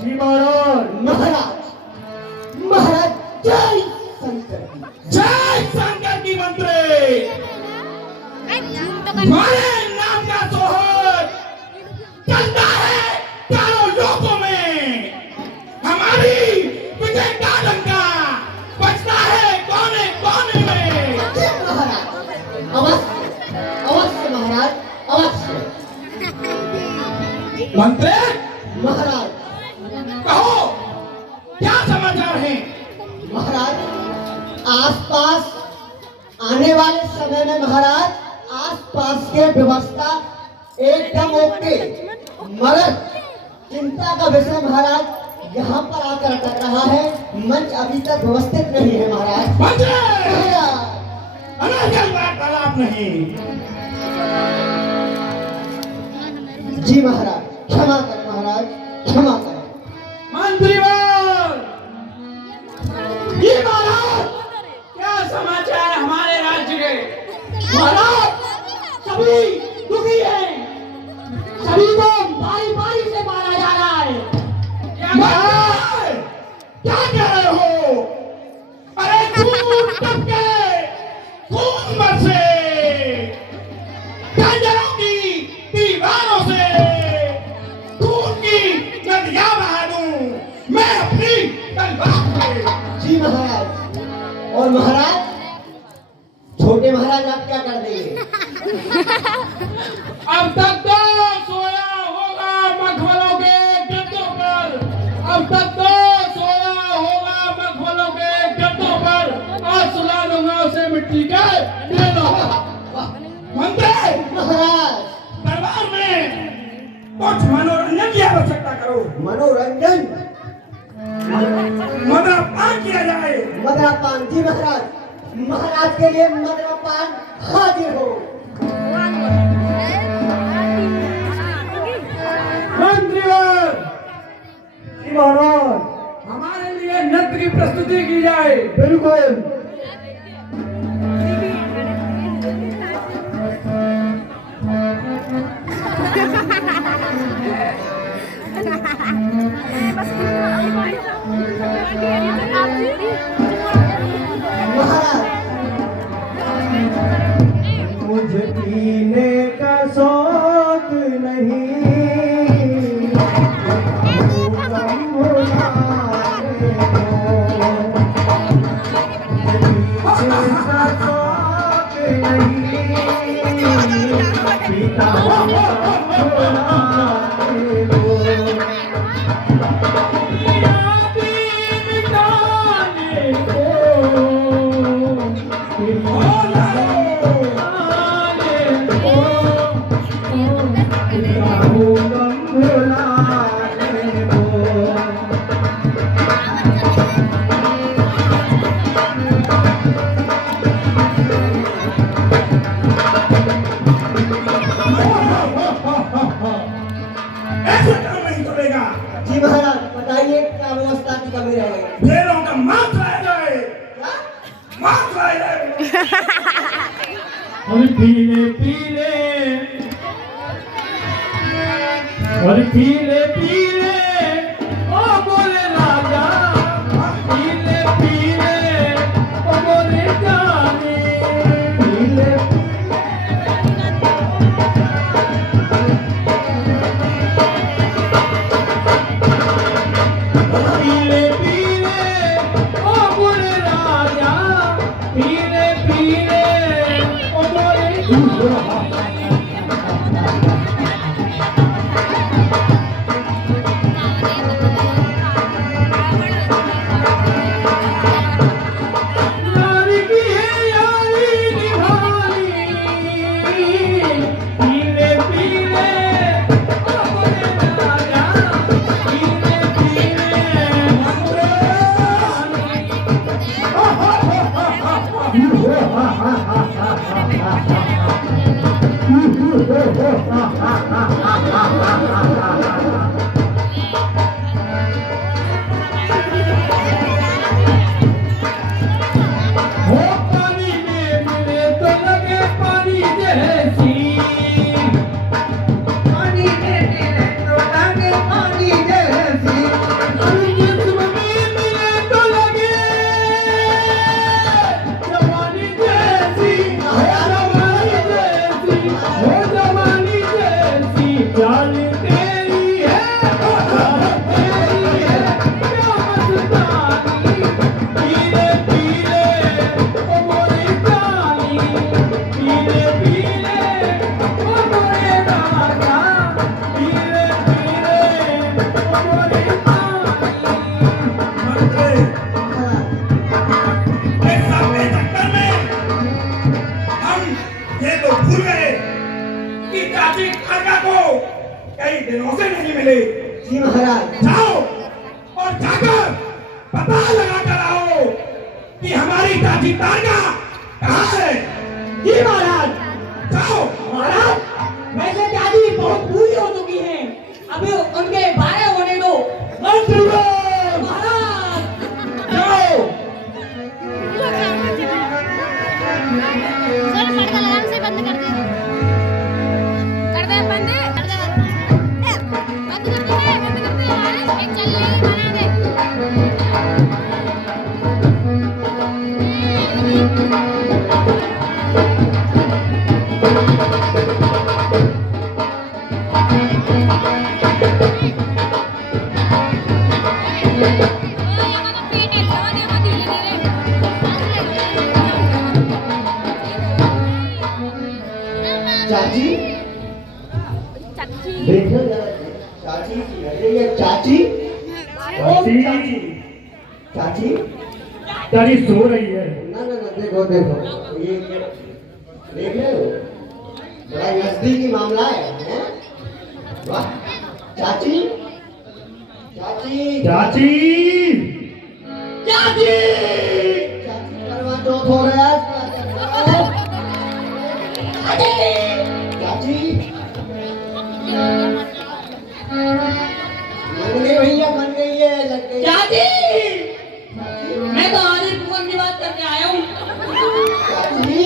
जी महाराज। महाराज महाराज जय शंकर की। जय शंकर की मंत्री। हमारे नाम का सोहर चलता है चारों लोकों में। हमारी विजय का डंका बजता है कोने कोने में। महाराज अवश्य अवश्य महाराज अवश्य। मंत्री महाराज कहो क्या समाचार है। महाराज आसपास आने वाले समय में महाराज आसपास के व्यवस्था एकदम ओके, मगर चिंता का विषय महाराज यहाँ पर आकर अटक रहा है। मंच अभी तक व्यवस्थित नहीं है महाराज। मंत्री अनाजल वार्तालाप नहीं। जी महाराज क्षमा करें महाराज क्षमा करें। मंत्रीवर ये महाराज क्या समाचार हमारे राज्य के। महाराज सभी दुखी हैं, सभी को बारी बारी से मारा जा रहा है। महाराज क्या कह रहे हो। अरे खून टपके खून बरसे खंजरों की दीवारों से खून की नदियां बहा दूं मैं अपनी तलवार से। जी महाराज। और महाराज छोटे महाराज आप क्या कर देंगे। अब तक तो सोया होगा मखमलों के गद्दों पर। अब तक तो सोया होगा मखमलों के गद्दों पर। आज सुला दूंगा उसे मिट्टी के ढेलों पर। मंत्री महाराज दरबार में कुछ मनोरंजन की आवश्यकता करो। मनोरंजन मदपान किया जाए। मदरापान। जी महाराज महाराज के लिए मदरापान हाजिर हो। मंत्रीवर जी महाराज हमारे लिए नृत्य की प्रस्तुति की जाए। बिल्कुल। महाराज मुझे पीने का शौक नहीं। ऐसा काम नहीं चलेगा। जी महाराज बताइए क्या व्यवस्था की कमी रह गई। भेड़ों का मांस लाया जाए। क्या? मांस लाया जाए। और पीले पीले और पीले पीले ओ बोले राजा। पीले पीले ओ बोले जाने। पीले पीले पीले ओ बोले राजा। पीले पीले ओ बोले मोरे माई। मंत्री इस सब के चक्कर में हम ये तो भूल गए कि चाची खड़का को कई दिनों से नहीं मिले। जी महाराज। जाओ और जाकर पता लगा कर आओ कि हमारी चाची तारका कहाँ है। जी महाराज। जाओ। महाराज वैसे दादी बहुत पूरी हो चुकी हैं, अभी उनके 12 होने दो। मंत्री महाराज जाओ। सर पड़दा लगाने से बंद कर दे। कर दे बंद। कर दे। बंद कर दे। बंद कर दे यार। एक चल लेगी बना दे। चाची चाची देखो जरा, चाची की है ये चाची। चाची चाची दादी सो रही है। ना ना ना, देखो देखो ये देख रहे हो, बड़ा नजदीकी मामला है। वाह चाची चाची चाची चाची करवा चौथ हो रहा है। चाची मन गई भैया, मन गई है, लग गई। चाची मैं तो आज ही पूरन की बात करके आया हूँ। चाची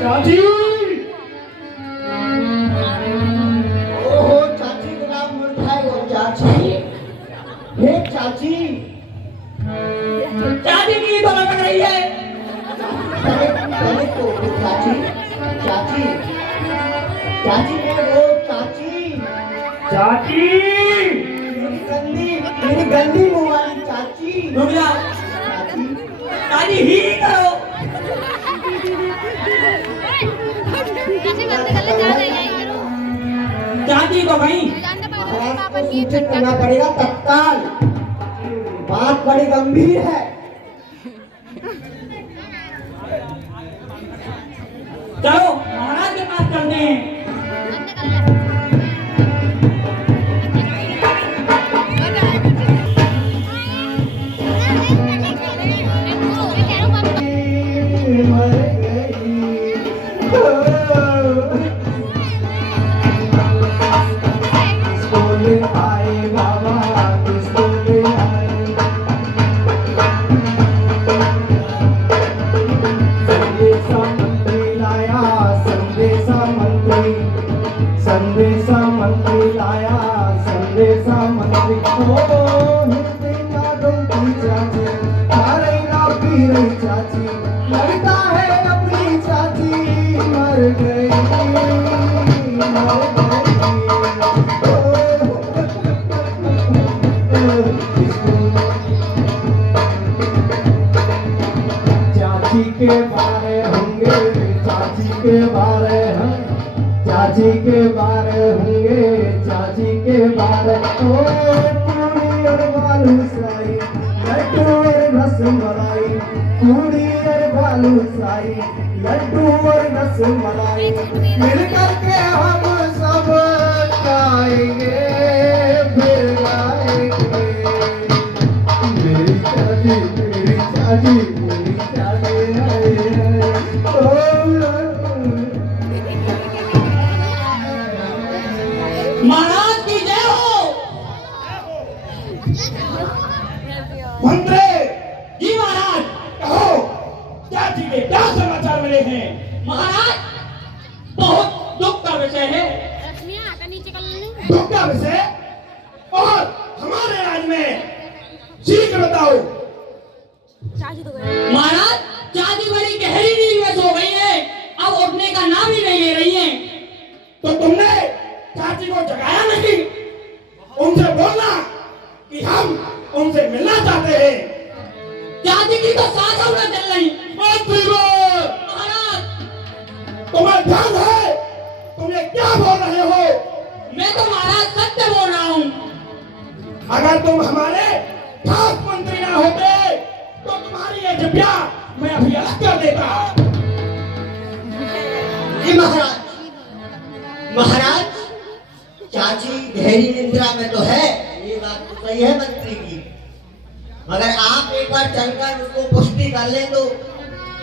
चाची ओहो चाची को नाम मुर्खाई हो। चाची हे चाची चाची की तो लग रही है। पहले तो चाची चाची चाची वो चाची चाची मेरी गंदी मुंह वाली चाची। रुक जा। चाची चाची ही करो। कैसे बंद कर ले। जा रही है करो। चाची को कहीं जानते महाराज पापा को की सूचित करना पड़ेगा तत्काल, बात बड़ी गंभीर है। चलो महाराज के पास चलते हैं। बंद कर ले। मर गई किसको आए बाबा, किसको आए। संदेशा मंत्री लाया, संदेशा मंत्री, संदेशा मंत्री लाया, संदेशा मंत्री। ओ हिंदी ना डोलती चाची, तारे ना पी रही चाची, लगता है अपनी चाची मर गई, मर गई। चाची के बारे होंगे, चाची के बारे हैं, चाची के बारे होंगे, चाची के बारे। ओ पूरी और बालूशाही, लड्डू और रसमलाई, पूरी और बालूशाही, लड्डू और रसमलाई, मिलकर के हम सब खाएंगे, फिर गाएंगे। मेरी चाची, मेरी चाची, मेरी चाची है। महाराज की जय हो। मंत्री जी महाराज। कहो चाची के क्या समाचार मिले हैं। महाराज बहुत दुख का विषय है। रश्मियाँ आकर नीचे कर लेने। दुख का विषय और हमारे राज में, शीघ्र बताओ। चाची तो गए। महाराज चाची बड़ी गहरी नींद में सो गई है, अब उठने का नाम ही नहीं ले रही है। तो तुमने चाची को जगाया नहीं, उनसे बोलना कि हम उनसे मिलना चाहते हैं। चाची की तो सांसें उड़े चल रही। मंत्री बोल, महाराज तुम्हें ध्यान है तुम ये क्या बोल रहे हो। मैं तो महाराज सत्य बोल रहा हूँ। अगर तुम हमारे खास मंत्री ना होते तो तुम्हारी ये जिब्या मैं अभी अलग कर देता। जी महाराज, महाराज चाची गहरी निद्रा में तो है, ये बात तो सही है मंत्री की, मगर आप एक बार चलकर उसको पुष्टि कर ले तो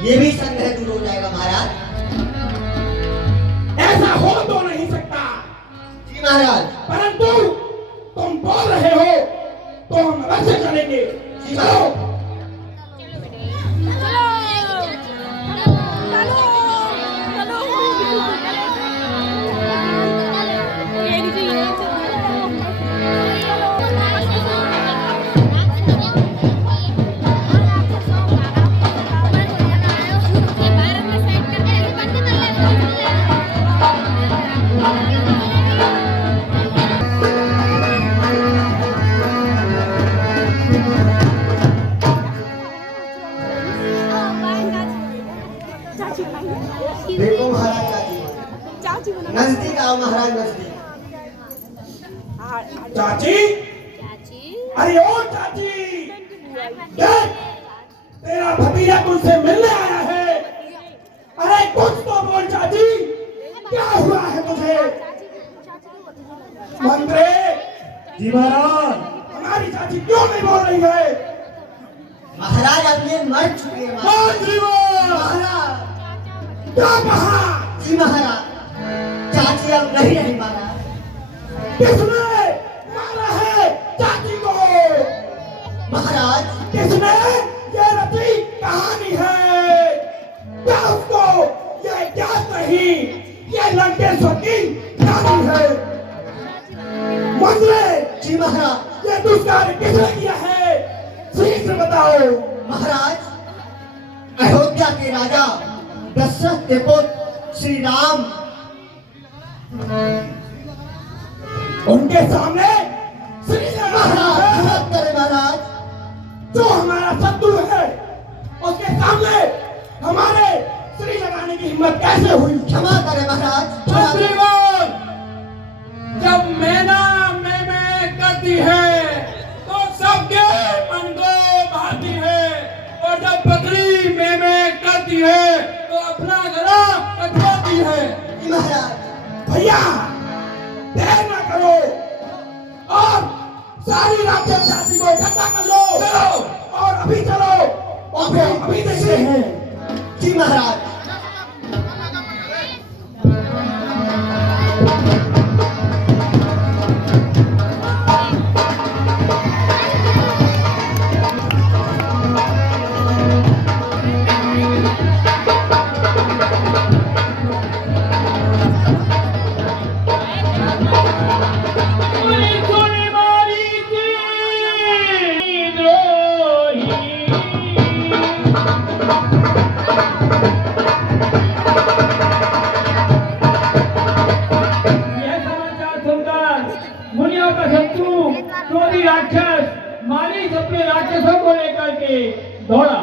ये भी संदेह दूर हो जाएगा महाराज। ऐसा हो तो नहीं सकता। जी महाराज। परंतु तुम बोल रहे हो तो हम अवश्य चलेंगे। चलो देखो महाराज, चाची नजदीक आओ महाराज, नजदीक। चाची, अरे ओ चाची, देख तेरा भतीजा तुझसे मिलने आया है। अरे कुछ तो बोल चाची, क्या हुआ है तुझे? मंत्री जी महाराज, हमारी चाची क्यों नहीं बोल रही है? महाराज अब ये मर चुके हैं महाराज। क्या कहा? जी महाराज, चाची अब नहीं रही महाराज। किसने मारा है चाची को? महाराज किसने? ये रची कहानी है। क्या उसको ये ज्ञात नहीं? ये लंकेश्वर की कहानी है। मंत्री जी महाराज। ये दुष्कार्य किसने किया है? शीघ्र बताओ। महाराज अयोध्या के राजा दशरथ के पुत्र श्री राम, उनके सामने श्री महाराज करे महाराज। जो हमारा शत्रु है उसके सामने हमारे श्री लगाने की हिम्मत कैसे हुई? क्षमा करे महाराज। मंत्रीगण, जब मैना में करती है तो सबके मन को भाती है, और जब बकरी में करती है तो अपना गला कटवाती है। महाराज भैया देर न करो और सारी राज्य जाति को इकट्ठा कर लो। चलो और अभी चलो और फिर अभी देखते हैं। जी महाराज। अपने राक्षसों को लेकर के दौड़ा।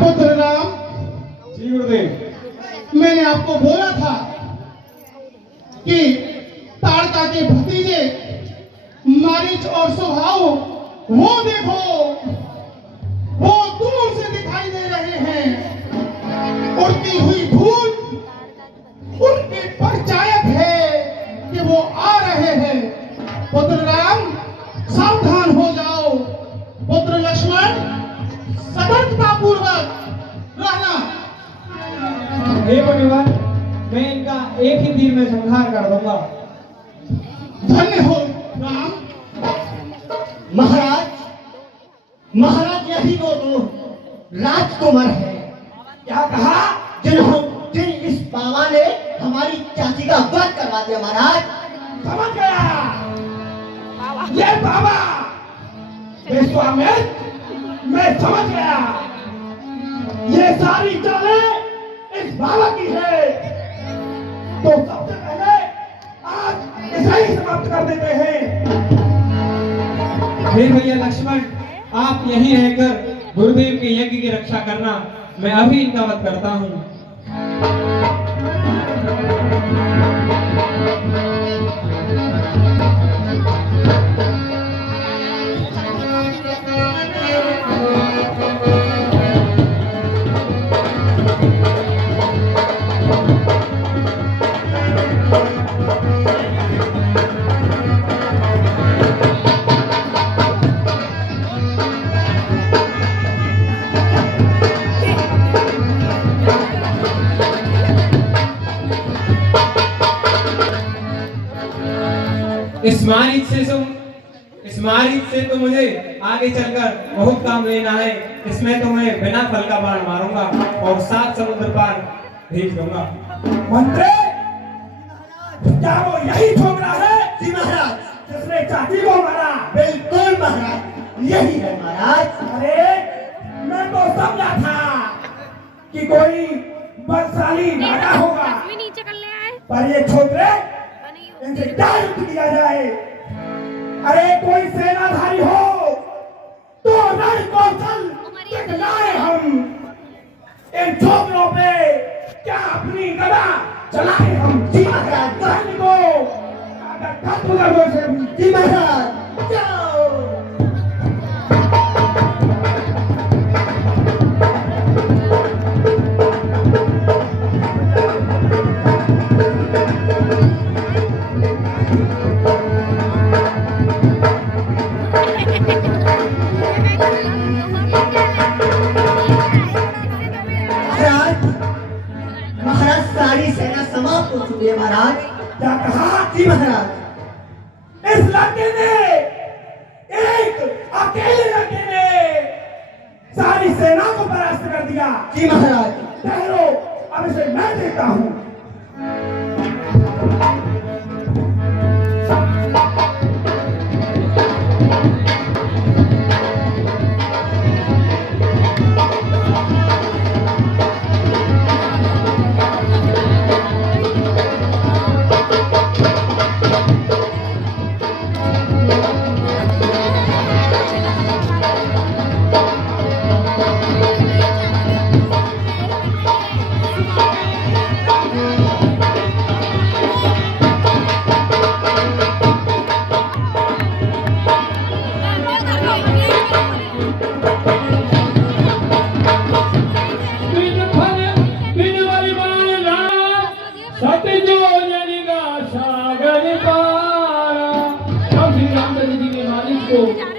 पुत्र राम, जी गुरुदेव, मैंने आपको बोला था कि ताड़का के भतीजे मारीच और सुहाव वो देखो, वो दूर से दिखाई दे रहे हैं। उड़ती हुई धूल उनके परचायक है कि वो आ रहे हैं। पुत्र राम सावधान हो जाओ। पुत्र लक्ष्मण सतर्कता पूर्वक रहना। हे मुनिवर, मैं इनका एक ही तीर में संहार कर दूंगा। धन्य हो राम। महाराज, महाराज यही वो दो राजकुमार है। क्या कहा? जिन इस बाबा ने हमारी चाची का वध करवा दिया महाराज। समझ गया। ये बाबा विश्वामित्र, मैं समझ गया। ये सारी चालें इस बाबा की है। तो सबसे पहले आज इसे ही समाप्त कर देते हैं। हे भैया लक्ष्मण, आप यहीं रहकर गुरुदेव के यज्ञ की रक्षा करना। मैं अभी इनका वध करता हूँ। इस मारिच से तो मुझे आगे चलकर बहुत काम लेना है। इसमें तो मैं बिना फल का बाण मारूंगा और 7 समुद्र पार भेज दूंगा। मंत्री, क्या वो यही छोकरा है जी महाराज। जिसने चाची को मारा? बिल्कुल महाराज, यही है महाराज। अरे मैं तो समझा था कि कोई बलशाली नागा होगा, भी नीचे कर ले आए पर ये छोकरे, बनी इनसे क्या युद्ध किया जाए? अरे कोई सेनाधारी हो तो रणकौशल दिखलाए हम। इन छोकरों पे क्या अपनी गदा चलाए हम? जी महाराज। धन को अगर खत्म कर दो से भी। जी महाराज, जाओ। महाराज, महाराज सारी सेना समाप्त हो चुकी है महाराज। क्या कहा? जी महाराज। इस लड़के ने, एक अकेले लड़के ने सारी सेना को परास्त कर दिया। जी महाराज। ठहरो, अब इसे मैं देखता हूँ। सागर पारा, अब श्री रामचंद्र जी के मालिक को